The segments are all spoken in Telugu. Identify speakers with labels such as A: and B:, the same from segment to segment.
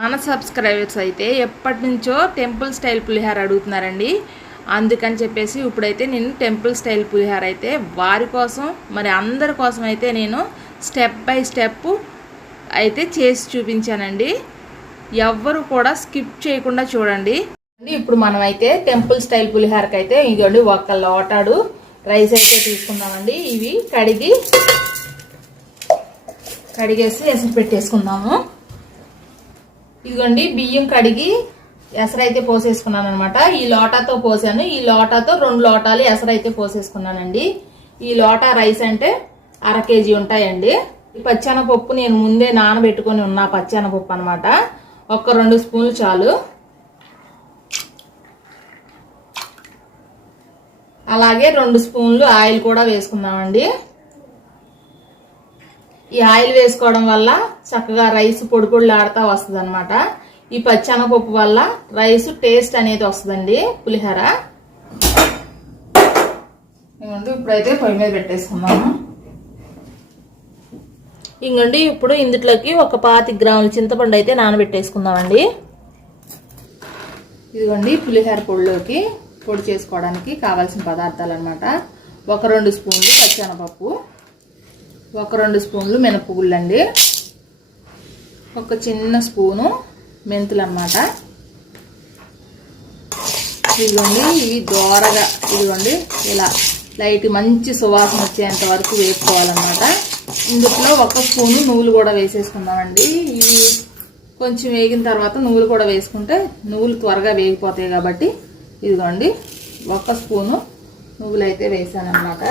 A: మన సబ్స్క్రైబర్స్ అయితే ఎప్పటి నుంచో టెంపుల్ స్టైల్ పులిహార అడుగుతున్నారండి. అందుకని చెప్పేసి ఇప్పుడైతే నేను టెంపుల్ స్టైల్ పులిహార అయితే వారి కోసం మరి అందరి కోసం అయితే నేను స్టెప్ బై స్టెప్ అయితే చేసి చూపించానండి. ఎవ్వరు కూడా స్కిప్ చేయకుండా చూడండి. ఇప్పుడు మనం అయితే టెంపుల్ స్టైల్ పులిహారకి అయితే ఇదిగోండి ఒక లోటాడు రైస్ అయితే తీసుకుందామండి. ఇవి కడిగి కడిగేసి ఎసరు పెట్టేసుకుందాము. ఇదిగోండి బియ్యం కడిగి ఎసరైతే పోసేసుకున్నాను అనమాట ఈ లోటాతో పోసాను. ఈ లోటాతో రెండు లోటాలు ఎసరైతే పోసేసుకున్నానండి. ఈ లోటా రైస్ అంటే అర కేజీ ఉంటాయండి. ఈ పచ్చెనపప్పు నేను ముందే నానబెట్టుకొని ఉన్నా పచ్చెనపప్పు అనమాట ఒక రెండు స్పూన్లు చాలు. అలాగే రెండు స్పూన్లు ఆయిల్ కూడా వేసుకుందామండి. ఈ ఆయిల్ వేసుకోవడం వల్ల చక్కగా రైస్ పొడి పొడిలాడుతూ వస్తుంది అనమాట ఈ పచ్చెనపప్పు వల్ల రైస్ టేస్ట్ అనేది వస్తుందండి పులిహోర. ఇప్పుడైతే పొయ్యి మీద పెట్టేసుకున్నాము ఇంకండి ఇప్పుడు ఇందులోకి ఒక పాతి గ్రాముల చింతపండు అయితే నానబెట్టేసుకుందామండి. ఇదిగోండి పులిహోర పొడిలోకి పొడి చేసుకోవడానికి కావాల్సిన పదార్థాలు అనమాట ఒక రెండు స్పూన్లు పచ్చెనపప్పు. ఒక రెండు స్పూన్లు మినపగుళ్ళు అండి ఒక చిన్న స్పూను మెంతులు అన్నమాట ఇదిగోండి ఇవి దోరగా ఇదిగోండి ఇలా లైట్ మంచి సువాసన వచ్చేంత వరకు వేపుకోవాలన్నమాట. ఇందులో ఒక స్పూను నువ్వులు కూడా వేసేసుకుందామండి. ఇవి కొంచెం వేగిన తర్వాత నువ్వులు కూడా వేసుకుంటే నువ్వులు త్వరగా వేగిపోతాయి కాబట్టి ఇదిగోండి ఒక స్పూను నువ్వులు అయితే వేసానమాట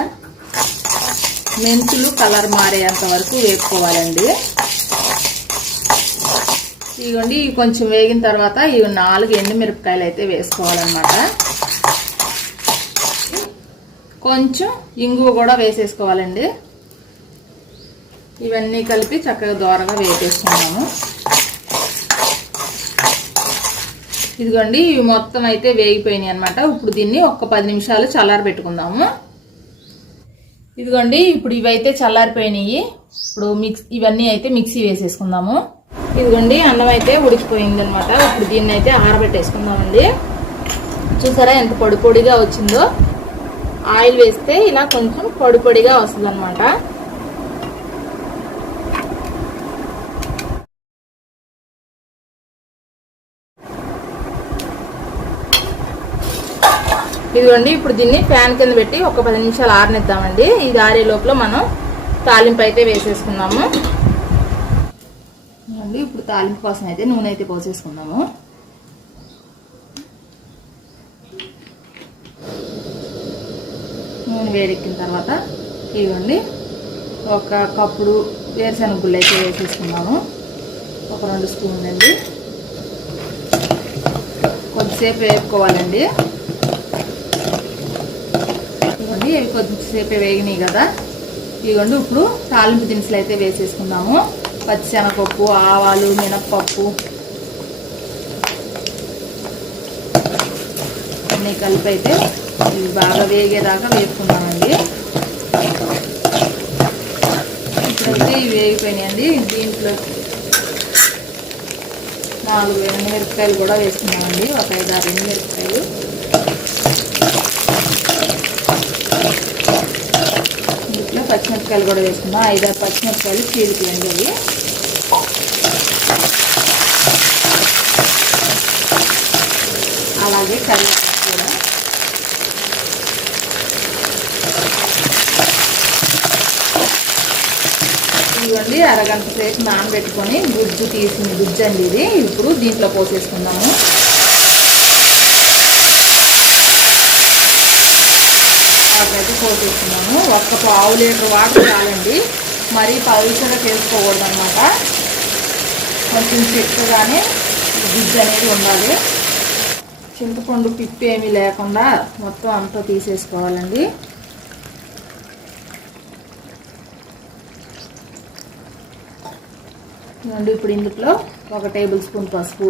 A: మెంతులు కలర్ మారేంత వరకు వేపుకోవాలండి. ఇదిగోండి ఇవి కొంచెం వేగిన తర్వాత ఇవి నాలుగు ఎండుమిరపకాయలు అయితే వేసుకోవాలన్నమాట. కొంచెం ఇంగువ కూడా వేసేసుకోవాలండి. ఇవన్నీ కలిపి చక్కగా దోరగా వేపేసుకున్నాము ఇదిగోండి ఇవి మొత్తం అయితే వేగిపోయినాయి అనమాట ఇప్పుడు దీన్ని ఒక పది నిమిషాలు చల్లార పెట్టుకుందాము ఇదిగోండి ఇప్పుడు ఇవైతే చల్లారిపోయినాయి. ఇప్పుడు మిక్స్ ఇవన్నీ అయితే మిక్సీ వేసేసుకుందాము. ఇదిగోండి అన్నం అయితే ఉడికిపోయింది అనమాట ఇప్పుడు దీన్ని అయితే ఆరబెట్టేసుకుందామండి. చూసారా ఎంత పొడి పొడిగా వచ్చిందో? ఆయిల్ వేస్తే ఇలా కొంచెం పొడి పొడిగా వస్తుంది అనమాట ఇదిగోండి ఇప్పుడు దీన్ని ఫ్యాన్ కింద పెట్టి ఒక పది నిమిషాలు ఆరనిద్దామండి. ఇది ఆరే లోపల మనం తాలింపు అయితే వేసేసుకుందాము. ఇప్పుడు తాలింపు కోసం అయితే నూనె అయితే పోసేసుకుందాము. నూనె వేడెక్కిన తర్వాత ఇవ్వండి ఒక కప్పుడు వేరుశనగ గుళ్ళు అయితే వేసేసుకున్నాము ఒక రెండు స్పూన్లు అండి కొద్దిసేపు వేపుకోవాలండి ఇవ్వండి అవి కొద్దిసేపు వేగినాయి కదా. ఇదిగోండి ఇప్పుడు తాలింపు దినుసులు అయితే వేసేసుకుందాము. పచ్చిశనగపప్పు ఆవాలు మినప్పప్పు. అన్నీ కలిపి అయితే ఇవి బాగా వేగేదాకా వేసుకున్నామండి ఇప్పుడైతే ఇవి వేగిపోయినాయండి. దీంట్లో నాలుగు ఎండుమిరపకాయలు కూడా వేసుకున్నామండి ఒక ఐదు ఆరు ఎండు మిరపకాయలు పచ్చిమిరపకాయలు కూడా వేసుకున్నాం ఐదారు పచ్చిమిరపకాయలు చీలికలండి అవి. అలాగే కరివేపాకు కూడా. ఇవ్వండి అరగంట సేపు నానబెట్టుకొని గుజ్జు తీసిన గుజ్జు అండి ఇది. ఇప్పుడు దీంట్లో పోసేసుకుందాము. వాటర్ అయితే పోసేస్తున్నాను ఒక్క పావు లీటర్ వాటర్ చాలండి. మరీ పలుచగా చేసుకోకూడదు అనమాట కొంచెం చెక్కగానే గుజ్జు అనేది ఉండాలి. చింతపండు పిప్పి ఏమీ లేకుండా మొత్తం అంతా తీసేసుకోవాలండి. ఇవ్వండి ఇప్పుడు ఇందులో ఒక టేబుల్ స్పూన్ పసుపు.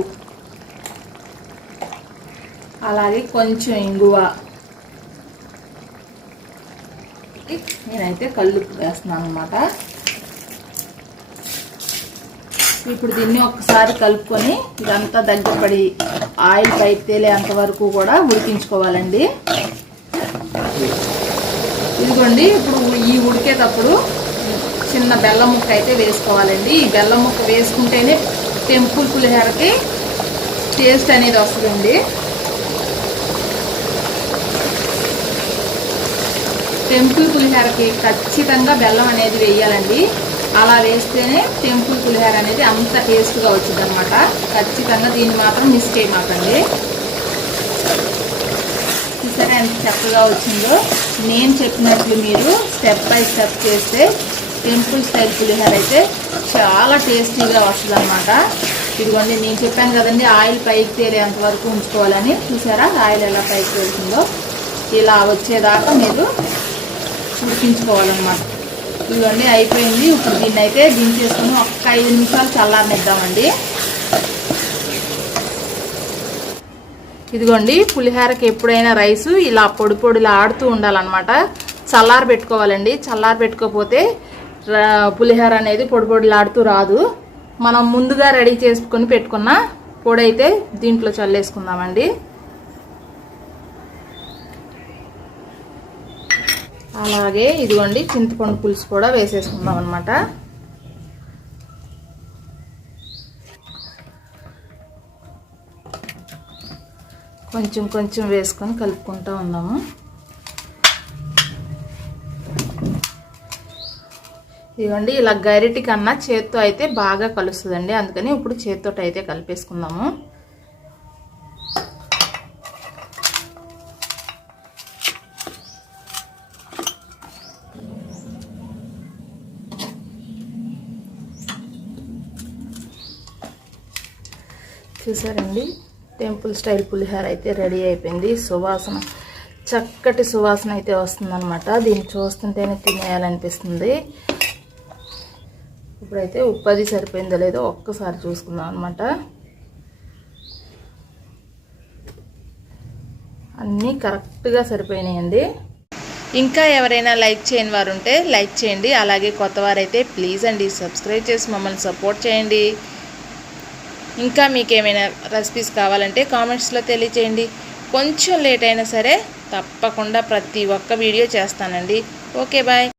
A: అలాగే కొంచెం ఇంగువ. నేనైతే కళ్ళు వేస్తున్నాను అనమాట ఇప్పుడు దీన్ని ఒకసారి కలుపుకొని ఇదంతా దగ్గరపడి ఆయిల్ పైకి తేలేంత వరకు కూడా ఉడికించుకోవాలండి. ఇదిగోండి ఇప్పుడు ఈ ఉడికేటప్పుడు చిన్న బెల్లం ముక్క అయితే వేసుకోవాలండి. ఈ బెల్లం ముక్క వేసుకుంటేనే టెంపుల్ పులిహేరకి టేస్ట్ అనేది వస్తుందండి. టెంపుల్ పులిహోరకి ఖచ్చితంగా బెల్లం అనేది వేయాలండి. అలా వేస్తేనే టెంపుల్ పులిహోర అనేది అంత టేస్ట్గా వచ్చింది అనమాట ఖచ్చితంగా దీన్ని మాత్రం మిస్ చేయమాకండి. చూసారా ఎంత చక్కగా వచ్చిందో? నేను చెప్పినట్లు మీరు స్టెప్ బై స్టెప్ చేస్తే టెంపుల్ స్టైల్ పులిహోర అయితే చాలా టేస్టీగా వస్తుంది అనమాట ఇదిగోండి నేను చెప్పాను కదండి ఆయిల్ పైకి తేలేంత వరకు ఉంచుకోవాలని. చూసారా ఆయిల్ ఎలా పైకి వెళ్తుందో ఇలా వచ్చేదాకా మీరు ఉడికించుకోవాలన్నమాట ఇవన్నీ అయిపోయింది. ఇప్పుడు దీన్ని అయితే దించేసుకుని ఒక్క ఐదు నిమిషాలు చల్లారనిద్దామండి. ఇదిగోండి పులిహోరకి ఎప్పుడైనా రైస్ ఇలా పొడి పొడిలా ఆడుతూ ఉండాలన్నమాట. చల్లారి పెట్టుకోవాలండి. చల్లారి పెట్టుకోకపోతే పులిహోర అనేది పొడి పొడిలాడుతూ రాదు. మనం ముందుగా రెడీ చేసుకొని పెట్టుకున్న పొడి అయితే దీంట్లో చల్లేసుకుందామండి. అలాగే ఇదిగోండి చింతపండు పులుసు కూడా వేసేసుకుందాం అనమాట కొంచెం కొంచెం వేసుకొని కలుపుకుంటూ ఉందాము. ఇదిగోండి ఇలా గరిటి కన్నా చేత్తో అయితే బాగా కలుస్తుందండి. అందుకని ఇప్పుడు చేత్తో అయితే కలిపేసుకుందాము. చూసారండి? టెంపుల్ స్టైల్ పులిహోర అయితే రెడీ అయిపోయింది. సువాసన చక్కటి సువాసన అయితే వస్తుందన్నమాట. దీన్ని చూస్తుంటేనే తినేయాలనిపిస్తుంది. ఇప్పుడైతే ఉప్పు అది సరిపోయిందో లేదో ఒక్కసారి చూసుకుందాం అనమాట అన్నీ కరెక్ట్గా సరిపోయినాయండి. ఇంకా ఎవరైనా లైక్ చేయని వారు ఉంటే లైక్ చేయండి. అలాగే కొత్తవారైతే ప్లీజ్ అండి సబ్స్క్రైబ్ చేసి మమ్మల్ని సపోర్ట్ చేయండి. ఇంకా మీకు ఏమైనా రెసిపీస్ కావాలంటే కామెంట్స్లో తెలియచేయండి. కొంచెం లేట్ అయినా సరే తప్పకుండా ప్రతి ఒక్క వీడియో చేస్తానండి. Okay bye